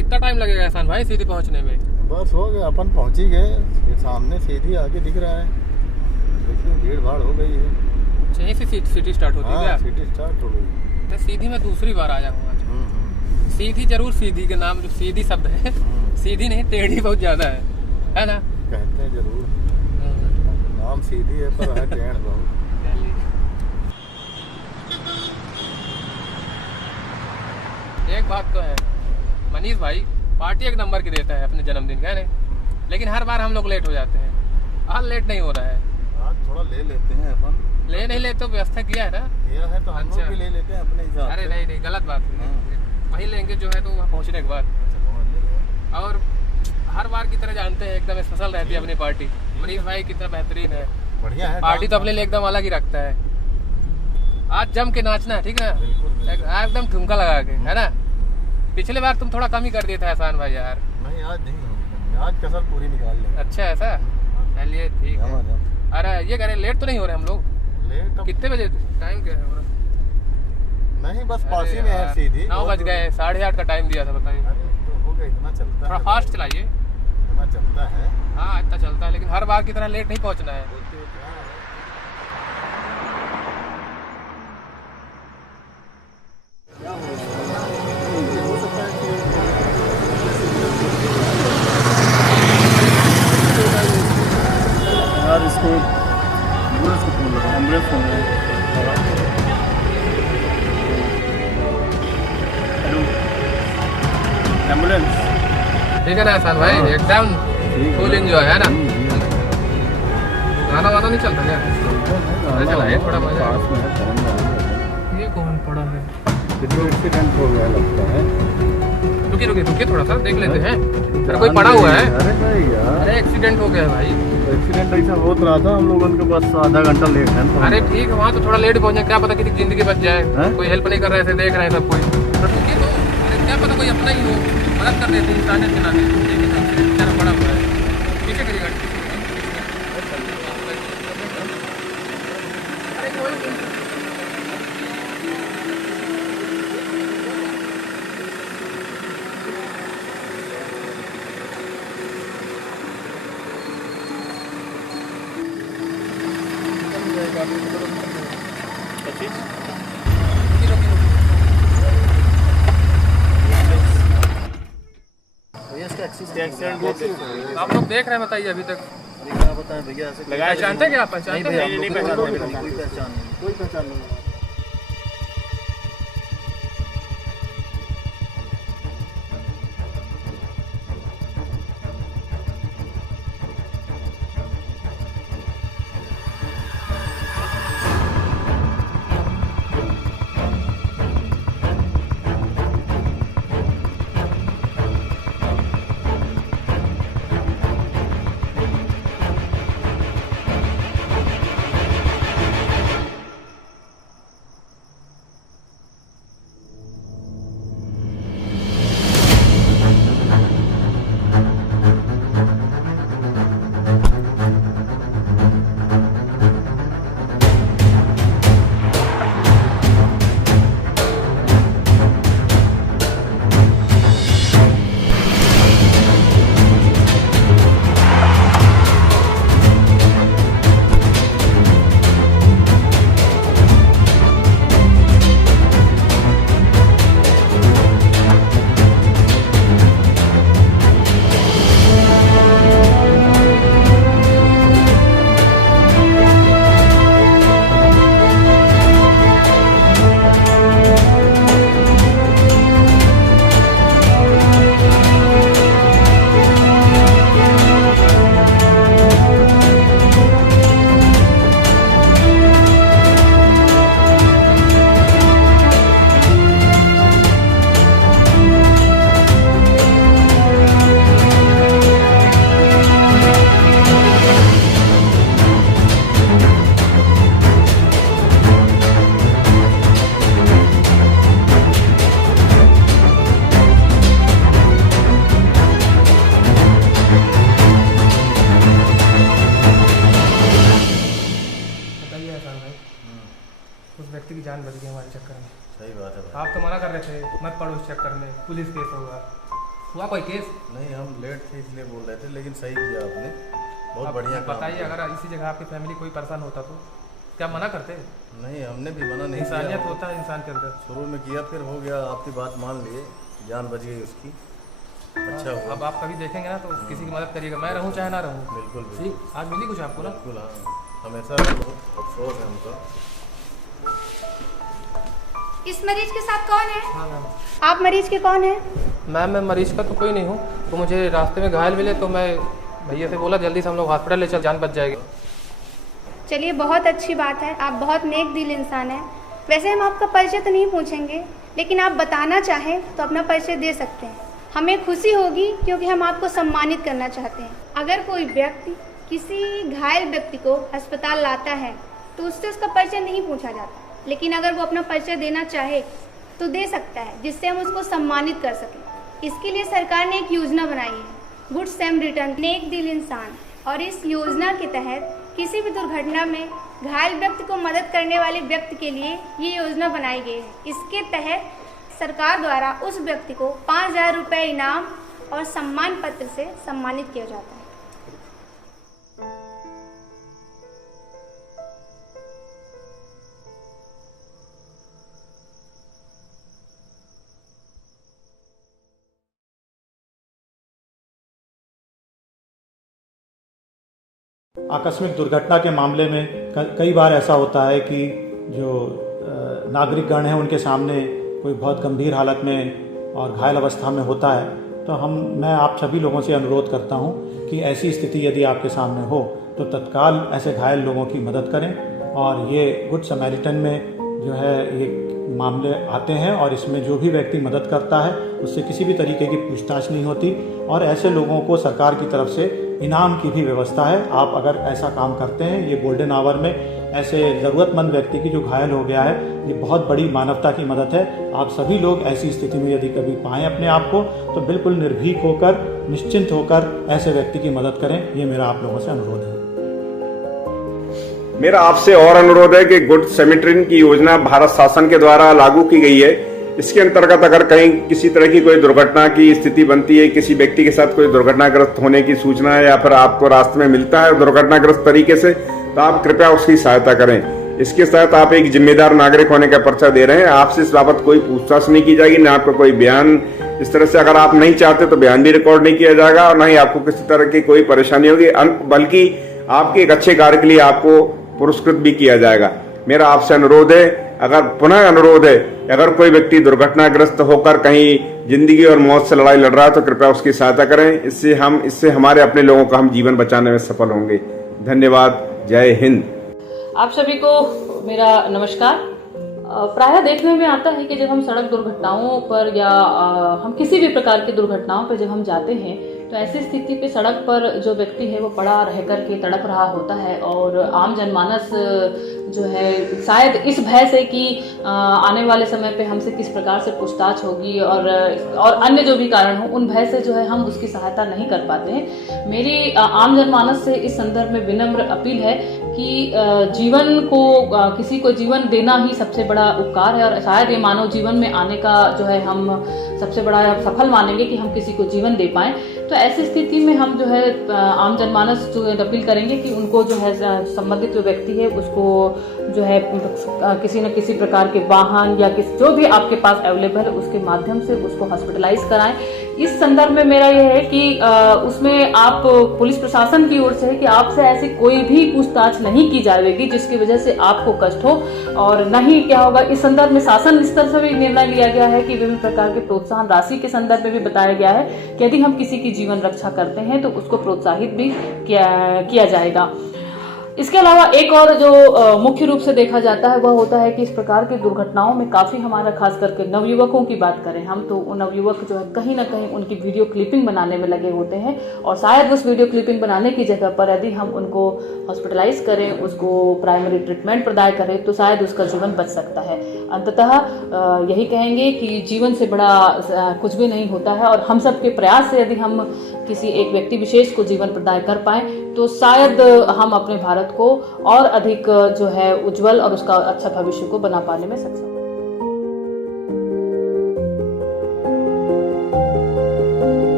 कितना टाइम लगेगा एहसान भाई सीधी पहुंचने में? बस हो गया, अपन पहुंच ही गए। सामने सीधी आगे दिख रहा है। देखिए भीड़ भाड़ हो गई है। यहीं से सिटी स्टार्ट होती है हाँ, क्या? सिटी स्टार्ट हो गई। तो सीधी मैं दूसरी बार आया हूँ आज। सीधी जरूर, सीधी के नाम जो सीधी शब्द है सीधी नहीं, टेढ़ी बहुत ज्यादा है ना? कहते हैं जरूर, नाम सीधी है पर है टेढ़ बहुत। एक बात तो है, मनीष भाई पार्टी एक नंबर की देता है अपने जन्मदिन का, नहीं लेकिन हर बार हम लोग लेट हो जाते हैं। आज लेट नहीं हो रहा है। आज थोड़ा ले लेते हैं अपन। ले नहीं ले तो व्यवस्था किया है ना? किया है तो हम लोग भी ले लेते हैं अपने हिसाब से। अरे नहीं नहीं, गलत बात है। वही लेंगे जो है तो वहाँ पहुँचने के बाद। और हर बार की तरह जानते हैं एकदम स्पेशल रहती है अपनी पार्टी। मनीष भाई कितना बेहतरीन है, बढ़िया है। पार्टी तो अपने लिए एकदम अलग ही रखता है। आज जम के नाचना है, ठीक है ना? एकदम ठुमका लगा के, है ना? पिछले बार तुम थोड़ा कम ही कर दिए थे एहसान भाई यार। नहीं आज नहीं होगी, आज कसर पूरी निकाल लेंगे। अच्छा ऐसा? चलिए ठीक है। अरे ये कह रहे लेट तो नहीं हो रहे हम लोग? लेट कितने बजे? टाइम क्या है हमारा? नहीं बस पास ही में है सीधी। 9 बज गए, 8:30 का टाइम दिया था, बताइए। अरे तो हो गया, इतना चलता है। थोड़ा फास्ट चलाइए। इतना चलता है। हाँ इतना चलता है, लेकिन हर बार की तरह लेट नहीं पहुँचना है। यार इसको एम्बुलेंस को फोन लगा, एम्बुलेंस फोन है। Hello ambulance. ठीक है ना एहसान भाई? एकदम फुल एंजॉय है ना? गाना वाना नहीं चलता क्या? अरे चलाइए थोड़ा मजा। ये कौन पड़ा है? एक्सीडेंट हो गया लगता है। रुकिए रुकिए रुकिए, थोड़ा सा देख लेते हैं। अरे कोई पड़ा हुआ है? अरे भाई यार, अरे एक्सीडेंट हो गया है भाई। एक्सीडेंट ऐसा होत रहा था, हम लोगों के बस आधा घंटा लेट है। अरे ठीक है, वहाँ तो थोड़ा लेट पहुंचे, क्या पता किसी की जिंदगी बच जाए। कोई हेल्प नहीं कर रहे थे, देख रहे हैं सब कोई। रुकिए तो, अरे क्या पता कोई अपना ही हो, मदद कर देते इंसानियत के नाते। एक्सीडेंट बेचारा पड़ा हुआ है। पीछे करिए गाड़ी। अरे कोई आप लोग देख रहे हैं, बताइए अभी तक क्या बताएं भैया, पहचानते हैं क्या? आप पहचानते हैं? नहीं पहचान, कोई पहचान नहीं। व्यक्ति की जान बच गई हमारे चक्कर में। सही बात है भाई। आप तो मना कर रहे थे मत पढ़ो उस चक्कर में, पुलिस केस होगा। हुआ कोई केस? नहीं, हम लेट थे इसलिए बोल रहे थे, लेकिन सही किया आपने, बहुत बढ़िया काम बताइए, किया। अगर इसी जगह आपकी फैमिली कोई परेशान होता तो क्या मना करते? नहीं, हमने भी मना नहीं इंसानियत किया। होता है इंसान के अंदर। शुरू में किया, फिर हो गया, आपकी बात मान लिए, जान बच गई उसकी। अच्छा हुआ। अब आप कभी देखेंगे ना तो किसी की मदद करिएगा, मैं रहूं चाहे ना रहूं। बिल्कुल बिल्कुल। ठीक, आज मिली कुछ आपको ना? बिल्कुल, हाँ, हमेशा बहुत अफसोस है हमको। इस मरीज के साथ कौन है? हाँ मैम। आप मरीज के कौन है? मैम, मैं मरीज का तो कोई नहीं हूँ, तो मुझे रास्ते में घायल मिले तो मैं भैया से बोला जल्दी से हम लोग हॉस्पिटल ले चल, जान बच जाएगी। चलिए, बहुत अच्छी बात है, आप बहुत नेक दिल इंसान हैं। वैसे हम आपका परिचय तो नहीं पूछेंगे, लेकिन आप बताना चाहें तो अपना परिचय दे सकते हैं। हमें खुशी होगी क्योंकि हम आपको सम्मानित करना चाहते हैं। अगर कोई व्यक्ति किसी घायल व्यक्ति को अस्पताल लाता है तो उससे उसका परिचय नहीं पूछा जाता, लेकिन अगर वो अपना परिचय देना चाहे तो दे सकता है, जिससे हम उसको सम्मानित कर सकें। इसके लिए सरकार ने एक योजना बनाई है, गुड सैम रिटर्न, नेक दिल इंसान। और इस योजना के तहत किसी भी दुर्घटना में घायल व्यक्ति को मदद करने वाले व्यक्ति के लिए ये योजना बनाई गई है। इसके तहत सरकार द्वारा उस व्यक्ति को 5,000 रुपये इनाम और सम्मान पत्र से सम्मानित किया जाता है। आकस्मिक दुर्घटना के मामले में कई बार ऐसा होता है कि जो नागरिकगण हैं उनके सामने कोई बहुत गंभीर हालत में और घायल अवस्था में होता है, तो मैं आप सभी लोगों से अनुरोध करता हूं कि ऐसी स्थिति यदि आपके सामने हो तो तत्काल ऐसे घायल लोगों की मदद करें। और ये गुड समैरिटन में जो है ये मामले आते हैं और इसमें जो भी व्यक्ति मदद करता है उससे किसी भी तरीके की पूछताछ नहीं होती और ऐसे लोगों को सरकार की तरफ से इनाम की भी व्यवस्था है। आप अगर ऐसा काम करते हैं, ये गोल्डन आवर में ऐसे ज़रूरतमंद व्यक्ति की जो घायल हो गया है, ये बहुत बड़ी मानवता की मदद है। आप सभी लोग ऐसी स्थिति में यदि कभी पाएं अपने आप को तो बिल्कुल निर्भीक होकर, निश्चिंत होकर ऐसे व्यक्ति की मदद करें। ये मेरा आप लोगों से अनुरोध है। मेरा आपसे और अनुरोध है कि गुड सैमरिटन की योजना भारत शासन के द्वारा लागू की गई है। इसके अंतर्गत अगर कहीं किसी तरह की कोई दुर्घटना की स्थिति बनती है, किसी व्यक्ति के साथ कोई दुर्घटनाग्रस्त होने की सूचना है या फिर आपको रास्ते में मिलता है दुर्घटनाग्रस्त तरीके से, तो आप कृपया उसकी सहायता करें। इसके साथ आप एक जिम्मेदार नागरिक होने का पर्चा दे रहे हैं। आपसे इस बाबत कोई पूछताछ नहीं की जाएगी, न आपका कोई बयान इस तरह से, अगर आप नहीं चाहते तो बयान भी रिकॉर्ड नहीं किया जाएगा और न ही आपको किसी तरह की कोई परेशानी होगी, बल्कि आपके एक अच्छे कार्य के लिए आपको पुरस्कृत भी किया जाएगा। मेरा आपसे अनुरोध है, अगर पुनः अनुरोध है, अगर कोई व्यक्ति दुर्घटनाग्रस्त होकर कहीं जिंदगी और मौत से लड़ाई लड़ रहा है तो कृपया उसकी सहायता करें। इससे हमारे अपने लोगों का हम जीवन बचाने में सफल होंगे। धन्यवाद। जय हिंद। आप सभी को मेरा नमस्कार। प्रायः देखने में आता है कि जब हम सड़क दुर्घटनाओं पर या हम किसी भी प्रकार की दुर्घटनाओं पर जब हम जाते हैं तो ऐसी स्थिति पे सड़क पर जो व्यक्ति है वो पड़ा रह कर के तड़प रहा होता है और आम जनमानस जो है शायद इस भय से कि आने वाले समय पे हमसे किस प्रकार से पूछताछ होगी और अन्य जो भी कारण हो, उन भय से जो है हम उसकी सहायता नहीं कर पाते हैं। मेरी आम जनमानस से इस संदर्भ में विनम्र अपील है कि जीवन को किसी को जीवन देना ही सबसे बड़ा उपकार है और शायद ये मानव जीवन में आने का जो है हम सबसे बड़ा सफल मानेंगे कि हम किसी को जीवन दे पाएं। तो ऐसी स्थिति में हम जो है आम जनमानस जो है अपील करेंगे कि उनको जो है संबंधित जो व्यक्ति है उसको जो है किसी न किसी प्रकार के वाहन या जो भी आपके पास अवेलेबल है उसके माध्यम से उसको हॉस्पिटलाइज कराएं। इस संदर्भ में मेरा यह है कि उसमें आप पुलिस प्रशासन की ओर से है कि आपसे ऐसी कोई भी पूछताछ नहीं की जाएगी जिसकी वजह से आपको कष्ट हो और नहीं क्या होगा। इस संदर्भ में शासन स्तर से भी निर्णय लिया गया है कि विभिन्न प्रकार के प्रोत्साहन राशि के संदर्भ में भी बताया गया है कि यदि हम किसी की जीवन रक्षा करते हैं तो उसको प्रोत्साहित भी किया जाएगा। इसके अलावा एक और जो मुख्य रूप से देखा जाता है वह होता है कि इस प्रकार की दुर्घटनाओं में काफी हमारा खास करके नवयुवकों की बात करें हम तो वो नवयुवक जो है कहीं ना कहीं उनकी वीडियो क्लिपिंग बनाने में लगे होते हैं और शायद उस वीडियो क्लिपिंग बनाने की जगह पर यदि हम उनको हॉस्पिटलाइज करें, उसको प्राइमरी ट्रीटमेंट प्रदान करें तो शायद उसका जीवन बच सकता है। अंततः यही कहेंगे कि जीवन से बड़ा कुछ भी नहीं होता है और हम सब के प्रयास से यदि हम किसी एक व्यक्ति विशेष को जीवन प्रदान कर पाए तो शायद हम अपने भारत को और अधिक जो है उज्जवल और उसका अच्छा भविष्य को बना पाने में सक्षम।